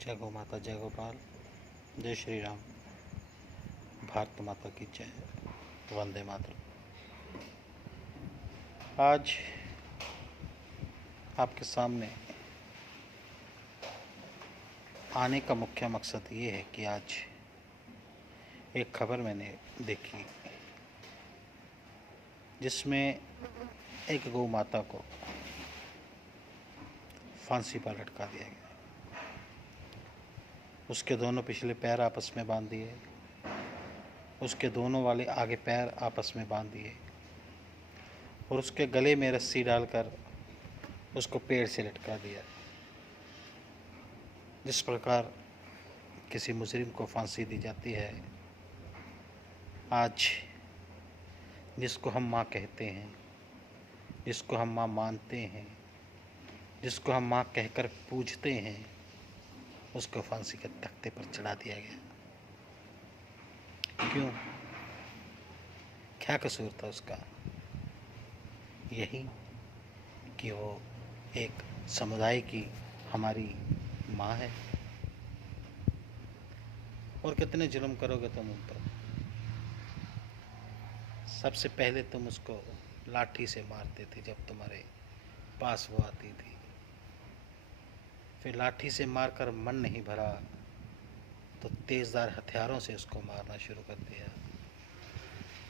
जय गौ माता, जय गोपाल, जय श्री राम। भारत माता की जय। वंदे मातरम। आज आपके सामने आने का मुख्य मकसद ये है कि आज एक खबर मैंने देखी जिसमें एक गौ माता को फांसी पर लटका दिया गया। उसके दोनों पिछले पैर आपस में बांध दिए, उसके दोनों वाले आगे पैर आपस में बांध दिए और उसके गले में रस्सी डालकर उसको पेड़ से लटका दिया। जिस प्रकार किसी मुजरिम को फांसी दी जाती है, आज जिसको हम माँ कहते हैं, जिसको हम माँ मानते हैं, जिसको हम माँ कहकर पूजते हैं, उसको फांसी के तख्ते पर चढ़ा दिया गया। क्यों? क्या कसूर था उसका? यही कि वो एक समुदाय की हमारी माँ है। और कितने जुल्म करोगे तुम उन पर? सबसे पहले तुम उसको लाठी से मारते थे जब तुम्हारे पास वो आती थी। फिर लाठी से मारकर मन नहीं भरा तो तेज़दार हथियारों से उसको मारना शुरू कर दिया।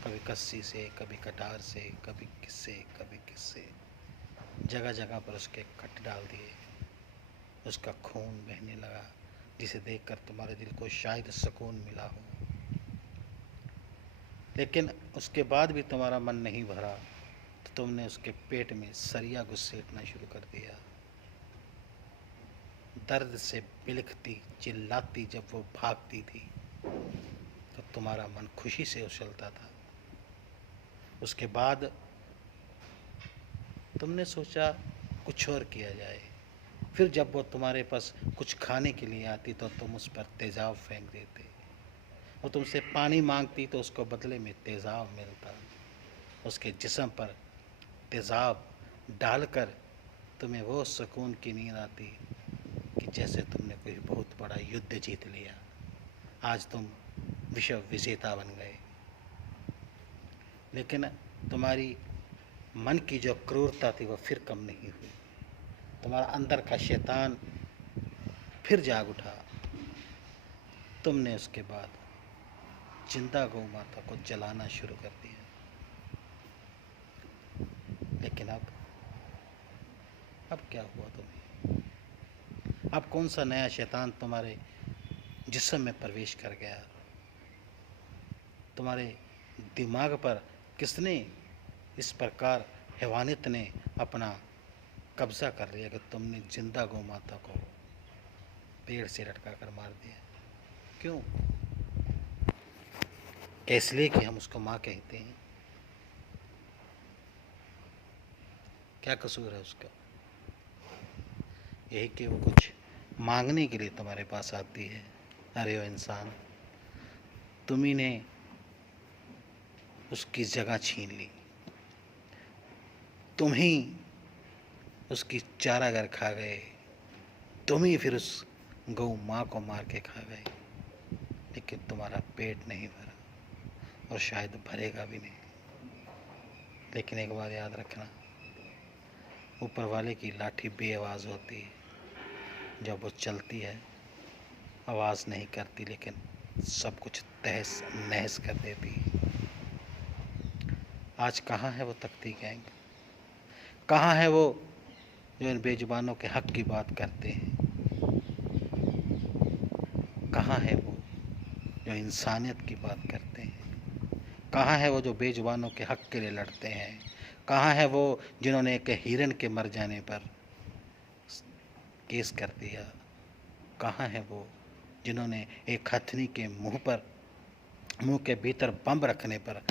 कभी कस्सी से, कभी कटार से, कभी किससे जगह जगह पर उसके कट डाल दिए। उसका खून बहने लगा, जिसे देखकर तुम्हारे दिल को शायद सुकून मिला हो। लेकिन उसके बाद भी तुम्हारा मन नहीं भरा तो तुमने उसके पेट में सरिया घुसेड़ना शुरू कर दिया। दर्द से बिलखती चिल्लाती जब वो भागती थी तो तुम्हारा मन खुशी से उछलता था। उसके बाद तुमने सोचा कुछ और किया जाए। फिर जब वो तुम्हारे पास कुछ खाने के लिए आती तो तुम उस पर तेज़ाब फेंक देते। वो तुमसे पानी मांगती तो उसको बदले में तेज़ाब मिलता। उसके जिस्म पर तेज़ाब डालकर तुम्हें वो सुकून की नींद आती कि जैसे तुमने कोई बहुत बड़ा युद्ध जीत लिया। आज तुम विश्व विजेता बन गए। लेकिन तुम्हारी मन की जो क्रूरता थी वो फिर कम नहीं हुई। तुम्हारा अंदर का शैतान फिर जाग उठा। तुमने उसके बाद जिंदा गौ माता को जलाना शुरू कर दिया। लेकिन अब क्या हुआ तुम्हें? अब कौन सा नया शैतान तुम्हारे जिस्म में प्रवेश कर गया? तुम्हारे दिमाग पर किसने इस प्रकार हैवानियत ने अपना कब्जा कर लिया कि तुमने जिंदा गौ माता को पेड़ से लटका कर मार दिया? क्यों? इसलिए कि हम उसको माँ कहते हैं? क्या कसूर है उसका? यही कि वो कुछ मांगने के लिए तुम्हारे पास आती है। अरे ओ इंसान, तुम्ही ने उसकी जगह छीन ली, तुम ही उसकी चारागार खा गए, तुम ही फिर उस गौ माँ को मार के खा गए। लेकिन तुम्हारा पेट नहीं भरा और शायद भरेगा भी नहीं। लेकिन एक बात याद रखना, ऊपर वाले की लाठी बेआवाज़ होती है। जब वो चलती है आवाज़ नहीं करती, लेकिन सब कुछ तहस नहस कर देती है। आज कहाँ है वो तख्ती गैंग? कहाँ है वो जो इन बेजुबानों के हक की बात करते हैं? कहाँ है वो जो इंसानियत की बात करते हैं? कहाँ है वो जो बेजुबानों के हक के लिए लड़ते हैं? कहाँ है वो जिन्होंने एक हिरन के मर जाने पर केस कर दिया? कहाँ है वो जिन्होंने एक हथनी के मुंह के भीतर बम रखने पर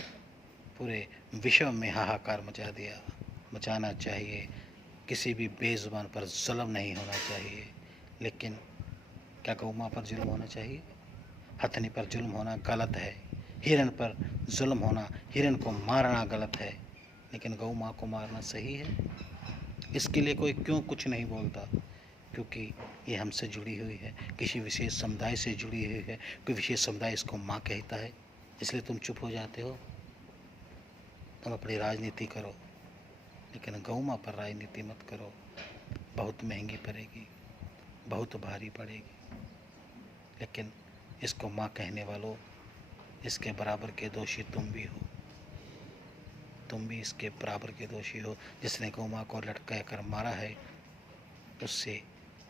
पूरे विश्व में हाहाकार मचा दिया? मचाना चाहिए। किसी भी बेजुबान पर जुल्म नहीं होना चाहिए। लेकिन क्या गौ माँ पर जुल्म होना चाहिए? हथनी पर जुल्म होना गलत है। हिरन पर जुल्म होना, हिरन को मारना गलत है। लेकिन गौ माँ को मारना सही है? इसके लिए कोई क्यों कुछ नहीं बोलता? क्योंकि ये हमसे जुड़ी हुई है, किसी विशेष समुदाय से जुड़ी हुई है, कोई विशेष समुदाय इसको माँ कहता है, इसलिए तुम चुप हो जाते हो। तुम अपनी राजनीति करो, लेकिन गौ माँ पर राजनीति मत करो, बहुत महंगी पड़ेगी, बहुत भारी पड़ेगी। लेकिन इसको माँ कहने वालों, इसके बराबर के दोषी तुम भी हो, तुम भी इसके बराबर के दोषी हो। जिसने गौ माँ को लटका कर मारा है, उससे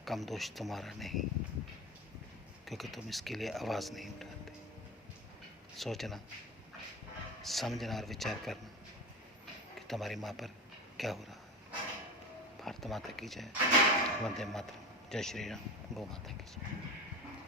कम दोष तुम्हारा नहीं, क्योंकि तुम इसके लिए आवाज़ नहीं उठाते। सोचना, समझना और विचार करना कि तुम्हारी माँ पर क्या हो रहा है। भारत माता की जय। वंदे मातरम। जय श्री राम। गौ माता की जय।